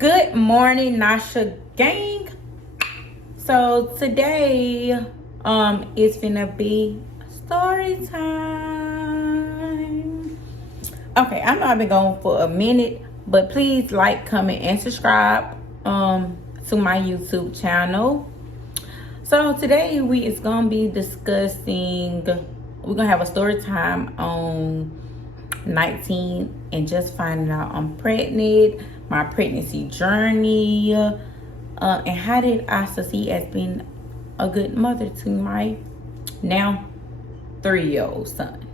Good morning, Nysha gang. So today it's gonna be story time. Okay, I know I've been going for a minute, but please like, comment, and subscribe to my YouTube channel. So today we is gonna be discussing, we're gonna have a story time on 19 and just finding out I'm pregnant, my pregnancy journey, and how did I succeed as being a good mother to my now 3-year-old son.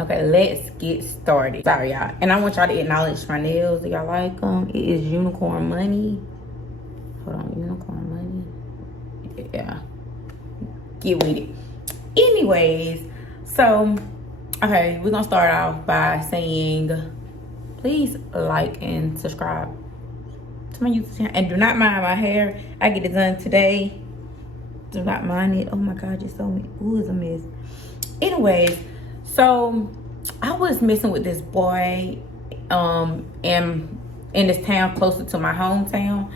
Okay, let's get started. Sorry, y'all. And I want y'all to acknowledge my nails. Do y'all like them? It is unicorn money. Hold on, unicorn money. Yeah. Get with it. Anyways, so, okay, we're going to start off by saying, please like and subscribe to my YouTube channel. And do not mind my hair. I get it done today. Do not mind it. Oh my God, you're so mess. Ooh, it's a mess. Anyways, so I was messing with this boy in this town closer to my hometown.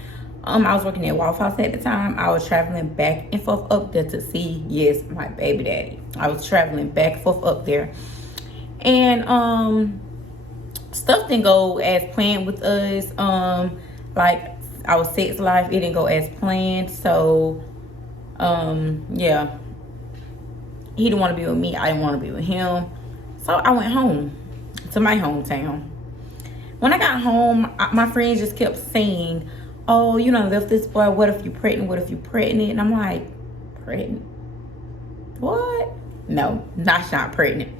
I was working at Waffle House at the time. I was traveling back and forth up there to see, yes, my baby daddy. I was traveling back and forth up there. And stuff didn't go as planned with us. Like our sex life, it didn't go as planned. So yeah, he didn't want to be with me, I didn't want to be with him. So I went home to my hometown. When I got home, my friends just kept saying, oh, you know, left this boy, what if you pregnant, what if you pregnant? And I'm like, pregnant? What? No, not pregnant.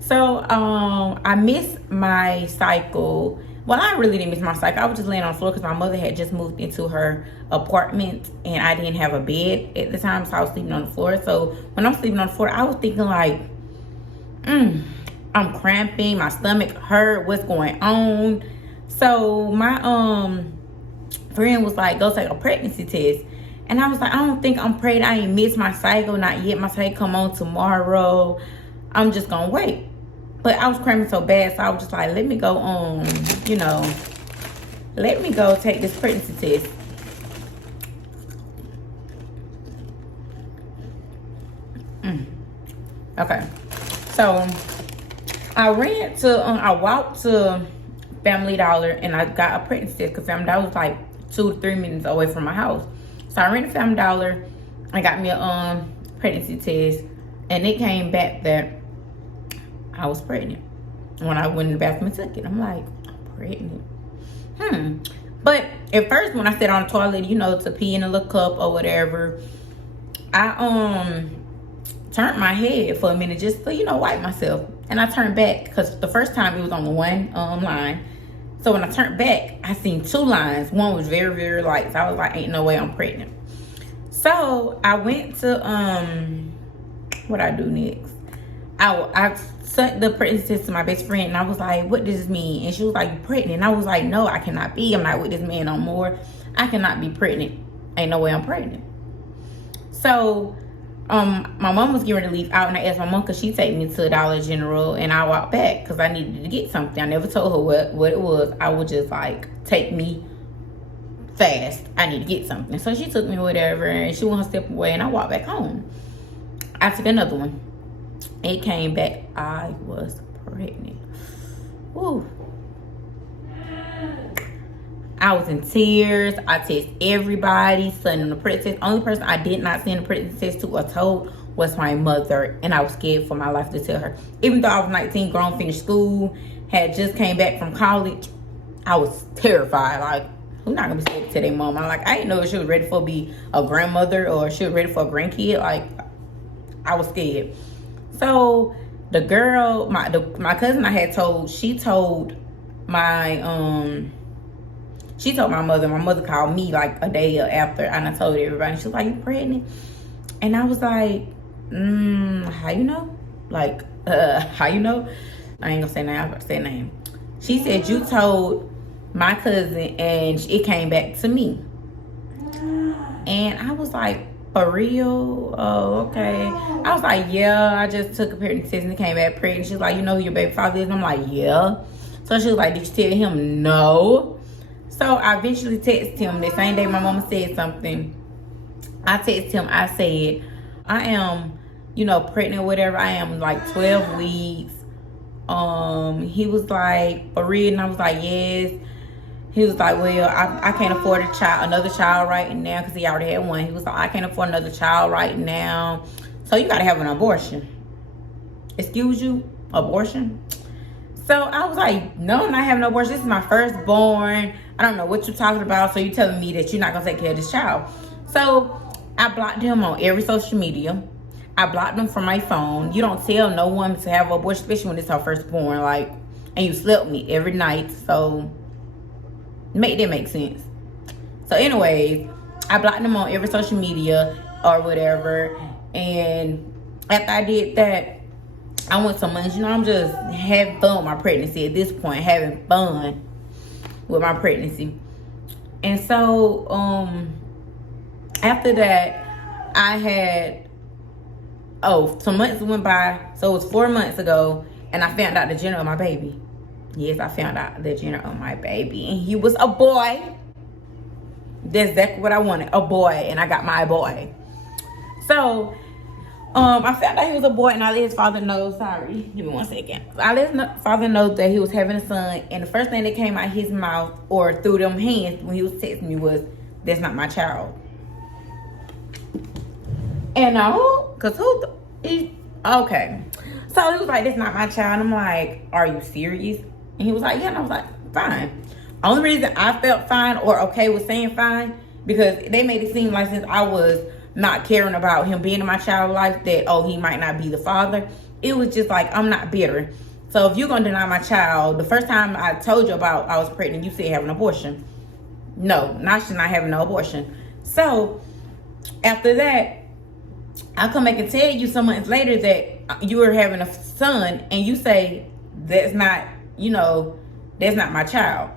So I missed my cycle. Well, I really didn't miss my cycle. I was just laying on the floor because my mother had just moved into her apartment and I didn't have a bed at the time, so I was sleeping on the floor. So when I'm sleeping on the floor, I was thinking like, I'm cramping, my stomach hurt, what's going on? So my friend was like, go take a pregnancy test. And I was like, I don't think I'm pregnant. I ain't missed my cycle, not yet. My cycle come on tomorrow. I'm just gonna wait. But I was cramping so bad, so I was just like, let me go on, you know, let me go take this pregnancy test. Okay, so I walked to Family Dollar and I got a pregnancy test because Family Dollar was like 2 to 3 minutes away from my house. So I ran to Family Dollar and got me a pregnancy test, and it came back that I was pregnant. When I went in the bathroom and took it, I'm like, I'm pregnant. But at first, when I sat on the toilet, you know, to pee in a little cup or whatever, I turned my head for a minute just to, you know, wipe myself. And I turned back because the first time it was on the one line. So when I turned back, I seen 2 lines. One was very, very light. So I was like, ain't no way I'm pregnant. So I went to what I do next. I sent the pregnancy test to my best friend and I was like, what does this mean? And she was like, you pregnant? And I was like, no, I cannot be. I'm not with this man no more. I cannot be pregnant. Ain't no way I'm pregnant. So my mom was getting ready to leave out and I asked my mom, could she take me to Dollar General? And I walked back because I needed to get something. I never told her what it was. I would just like, take me fast. I need to get something. So she took me whatever and she went her step away and I walked back home. I took another one. It came back, I was pregnant. Woo. I was in tears. I texted everybody, sending the pregnancy test. Only person I did not send the pregnancy test to or told was my mother. And I was scared for my life to tell her. Even though I was 19, grown, finished school, had just came back from college, I was terrified. Like, who's not gonna be scared to tell their mom? I'm like, I didn't know if she was ready for be a grandmother or if she was ready for a grandkid. Like, I was scared. So the girl, my cousin I had told, she told my mother. My mother called me like a day after and I told everybody. She was like, you pregnant? And I was like, how you know? Like, how you know? I ain't gonna say name, I'm about to say name. She said, you told my cousin and it came back to me. And I was like, for real? Oh, okay. I was like, yeah, I just took a pregnancy test and it came back pregnant. She's like, you know who your baby father is? And I'm like, yeah. So she was like, did you tell him? No. So So I eventually texted him the same day my mama said something. I texted him, I said, I am, pregnant, whatever. I am like 12 weeks. He was like, for real? And I was like, yes. He was like, well, I can't afford another child right now, because he already had one. He was like, I can't afford another child right now, so you gotta have an abortion. Excuse you? Abortion? So I was like, no, I'm not having no abortion. This is my firstborn. I don't know what you're talking about, so you're telling me that you're not gonna take care of this child. So I blocked him on every social media. I blocked him from my phone. You don't tell no woman to have an abortion, especially when it's her firstborn, and you slept with me every night, so make that make sense. So anyways, I blocked him on every social media or whatever. And after I did that, I went some months, I'm just having fun with my pregnancy at this point, having fun with my pregnancy. And so after that, I had some months went by. So it was 4 months ago, and I found out the gender of my baby. Yes, I found out the gender of my baby, and he was a boy. That's exactly what I wanted, a boy, and I got my boy. So, I found out he was a boy, and I let his father know. Sorry, give me 1 second. I let his father know that he was having a son, and the first thing that came out his mouth or through them hands when he was texting me was, "That's not my child." And okay. So he was like, "That's not my child." I'm like, "Are you serious?" And he was like, "Yeah." And I was like, "Fine." Only reason I felt fine or okay with saying fine, because they made it seem like since I was not caring about him being in my child's life, that, he might not be the father. It was just like, I'm not bitter. So if you're going to deny my child, the first time I told you about I was pregnant, you said have an abortion. No, Nysha not having no abortion. So after that, I come back and tell you some months later that you were having a son, and you say that's not my child.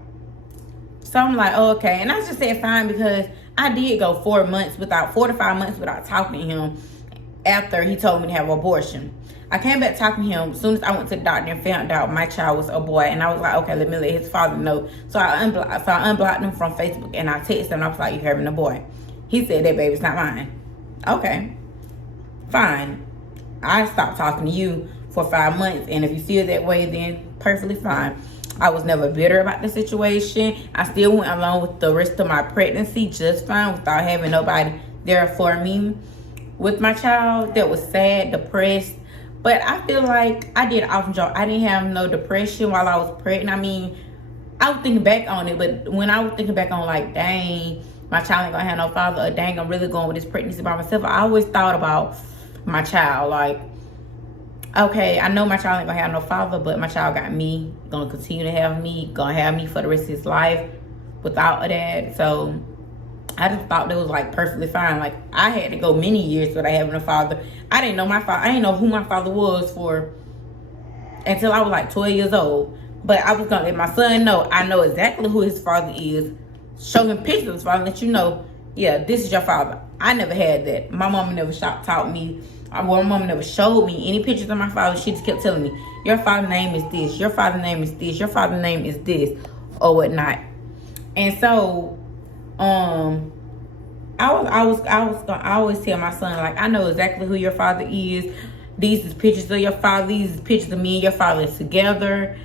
So I'm like, okay. And I just said fine, because I did go 4 to 5 months without talking to him after he told me to have an abortion. I came back talking to him as soon as I went to the doctor and found out my child was a boy. And I was like, okay, let me let his father know. So I unblocked him from Facebook, and I texted him. I was like, you're having a boy. He said, that baby's not mine. Okay, fine. I stopped talking to you for 5 months, and if you feel that way, then perfectly fine. I was never bitter about the situation. I still went along with the rest of my pregnancy just fine without having nobody there for me with my child. That was sad, depressed. But I feel like I did an awesome job. I didn't have no depression while I was pregnant. I mean, I was thinking back on it, but when I was thinking back on, like, dang, my child ain't gonna have no father, or dang, I'm really going with this pregnancy by myself, I always thought about my child. Like, okay, I know my child ain't gonna have no father, but my child got me, gonna continue to have me, gonna have me for the rest of his life without a dad. So I just thought that was like perfectly fine. Like, I had to go many years without having a father. I didn't know my father. I didn't know who my father was until I was like 12 years old. But I was gonna let my son know I know exactly who his father is. Show him pictures of his father, let you know, yeah, this is your father. I never had that. My mama never taught me. My mom never showed me any pictures of my father. She just kept telling me, your father's name is this, your father's name is this, your father's name is this, or whatnot. And so, I always tell my son, like, I know exactly who your father is. These is pictures of your father. These is pictures of me and your father together,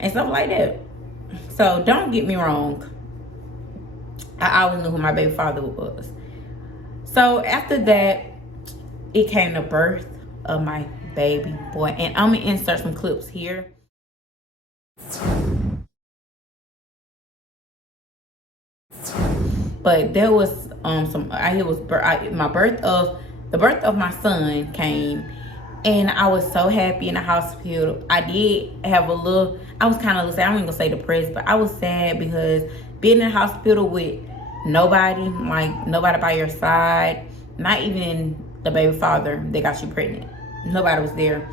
and stuff like that. So don't get me wrong. I always knew who my baby father was. So after that, it came the birth of my baby boy. And I'm gonna insert some clips here. But there was the birth of my son came, and I was so happy in the hospital. I did have I was kind of, I wasn't gonna say depressed, but I was sad because being in the hospital with nobody by your side, not even the baby father that got you pregnant, nobody was there.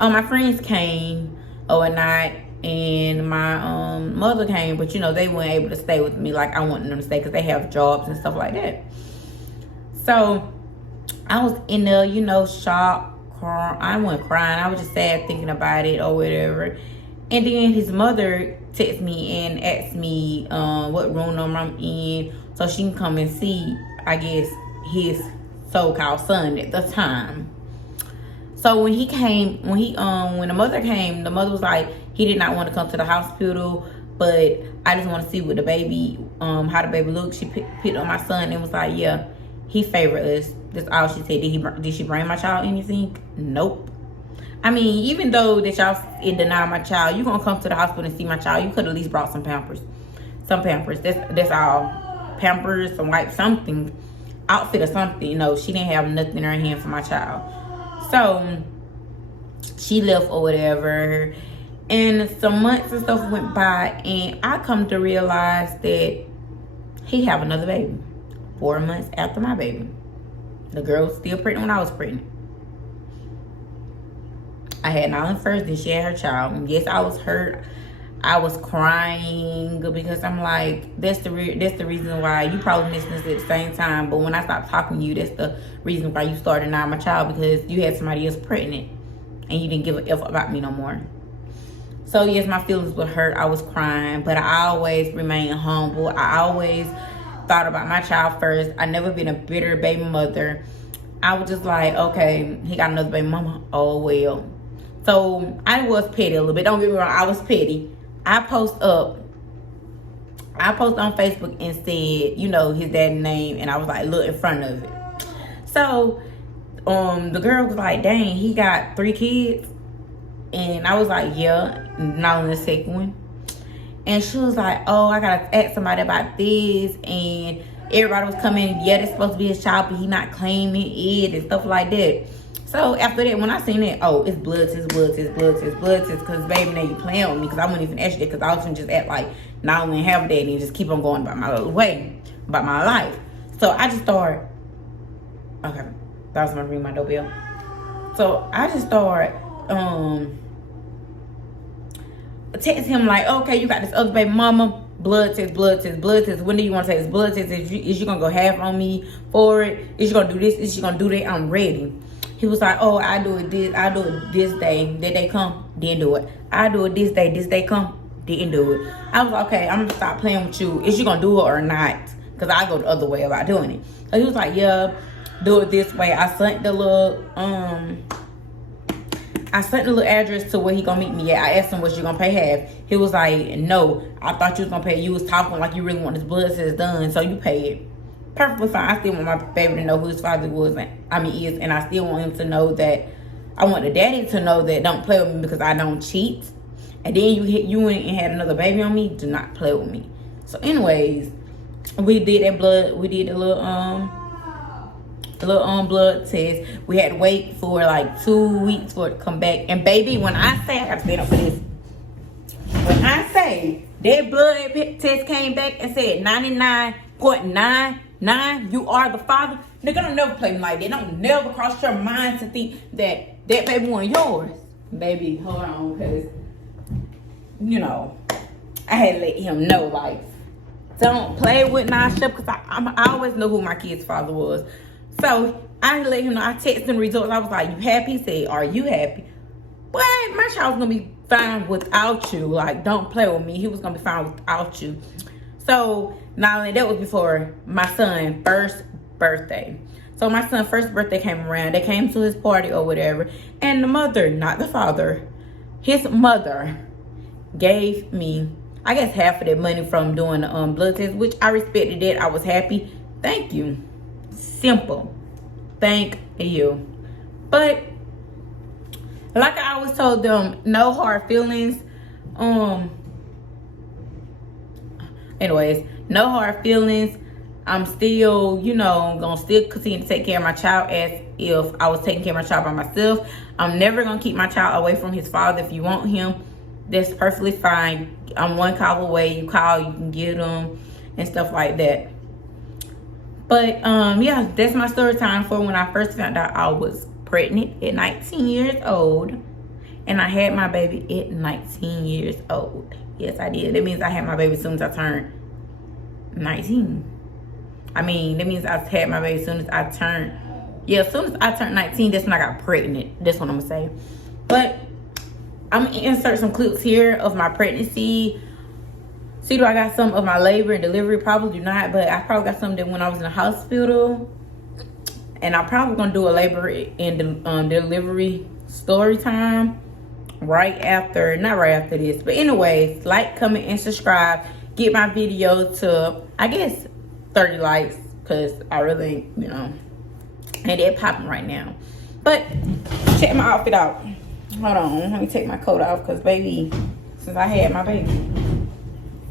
My friends came overnight, and my mother came, but they weren't able to stay with me like I wanted them to stay, because they have jobs and stuff like that. So I was in there, shocked. I wasn't crying. I was just sad thinking about it or whatever. And then his mother text me and ask me what room number I'm in so she can come and see, I guess, his so-called son at the time. So when he came, when the mother came, the mother was like, he did not want to come to the hospital, but I just want to see what the baby, how the baby looks. She picked up my son and was like, yeah, he favored us. That's all she said. Did she bring my child anything? Nope. I mean, even though that y'all deny my child, you gonna come to the hospital and see my child. You could at least brought some Pampers. Some Pampers. That's all. Pampers, some wipes, something. Outfit or something. You know, she didn't have nothing in her hand for my child. So she left or whatever. And some months and stuff went by, and I come to realize that he have another baby 4 months after my baby. The girl was still pregnant when I was pregnant. I had Nolin first, then she had her child. And yes, I was hurt. I was crying because I'm like, that's the reason why you probably missing this at the same time. But when I stopped talking to you, that's the reason why you started denying my child, because you had somebody else pregnant and you didn't give a F about me no more. So yes, my feelings were hurt. I was crying, but I always remained humble. I always thought about my child first. I never been a bitter baby mother. I was just like, okay, he got another baby mama. Oh well. So I was petty a little bit. Don't get me wrong, I was petty. I post on Facebook and said, you know, his dad's name, and I was like, look in front of it. So the girl was like, dang, he got 3 kids. And I was like, yeah, not on the second one. And she was like, oh, I gotta ask somebody about this. And everybody was coming, yeah, that's supposed to be his child, but he not claiming it and stuff like that. So after that, when I seen it, oh, it's blood test, because baby, now you playing with me, because I wouldn't even ask that, because I was gonna just act like, now I wouldn't have that and just keep on going about my little way, about my life. So I just started, okay, that was gonna ring my doorbell. So I just started, text him like, okay, you got this other baby mama, blood test. When do you want to take this blood test? Is you gonna go half on me for it? Is you gonna do this? Is you gonna do that? I'm ready. He was like, oh, I do it this day. That day come, didn't do it. I do it this day come, didn't do it. I was like, okay, I'm gonna stop playing with you. Is you gonna do it or not? Because I go the other way about doing it. So he was like, yeah, do it this way. I sent the little address to where he gonna meet me at. I asked him, was you gonna pay half? He was like, no, I thought you was gonna pay. You was talking like you really want this blood test done, so you pay it. Perfectly fine. I still want my baby to know who his father was, and I still want him to know that, I want the daddy to know that don't play with me because I don't cheat. And then you went and had another baby on me, do not play with me. So anyways, we did that the little blood test. We had to wait for like 2 weeks for it to come back. And baby, when I say, I gotta stand up for this. When I say that blood test came back and said 99.99, you are the father, nigga, don't never play me like that. Don't never cross your mind to think that baby wasn't yours. Baby, hold on, because, you know, I had to let him know, like, don't play with Nysha, because I always know who my kid's father was. So I let him know. I texted him results. I was like, you happy? He said, are you happy? But my child's gonna be fine without you. Like, don't play with me. He was gonna be fine without you. So not only that, was before my son's first birthday. So my son's first birthday came around. They came to his party or whatever. And the mother, not the father, his mother gave me, I guess, half of that money from doing the blood test, which I respected that. I was happy. Thank you. Simple. Thank you. But like I always told them, no hard feelings. Anyways, no hard feelings. I'm still, you know, gonna still continue to take care of my child as if I was taking care of my child by myself. I'm never gonna keep my child away from his father. If you want him, that's perfectly fine. I'm one call away. You call, you can get him and stuff like that. But yeah, that's my story time for when I first found out I was pregnant at 19 years old. And I had my baby at 19 years old. Yes, I did. That means I had my baby as soon as I turned 19. I mean, that means I had my baby as soon as I turned, as soon as I turned 19, that's when I got pregnant. That's what I'm gonna say. But I'm gonna insert some clips here of my pregnancy. See, do I got some of my labor and delivery? Probably do not, but I probably got some that when I was in the hospital. And I'm probably gonna do a labor and delivery story time right after, not right after this. But anyways, like, comment, and subscribe. Get my video to, I guess, 30 likes, because I really, you know, and they're popping right now. But check my outfit out. Hold on, let me take my coat off, because baby, since I had my baby,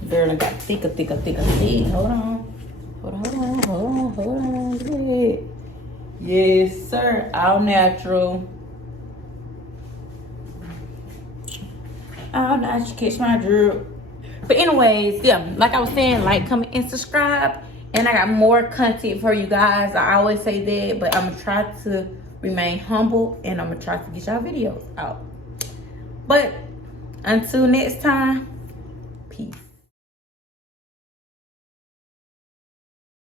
girl, I got thicker. Hold on. Look at it. Yes, sir. All natural. All natural. Catch my drip. But anyways, yeah, like I was saying, like, comment, and subscribe. And I got more content for you guys. I always say that, but I'm gonna try to remain humble, and I'm gonna try to get y'all videos out. But until next time, peace.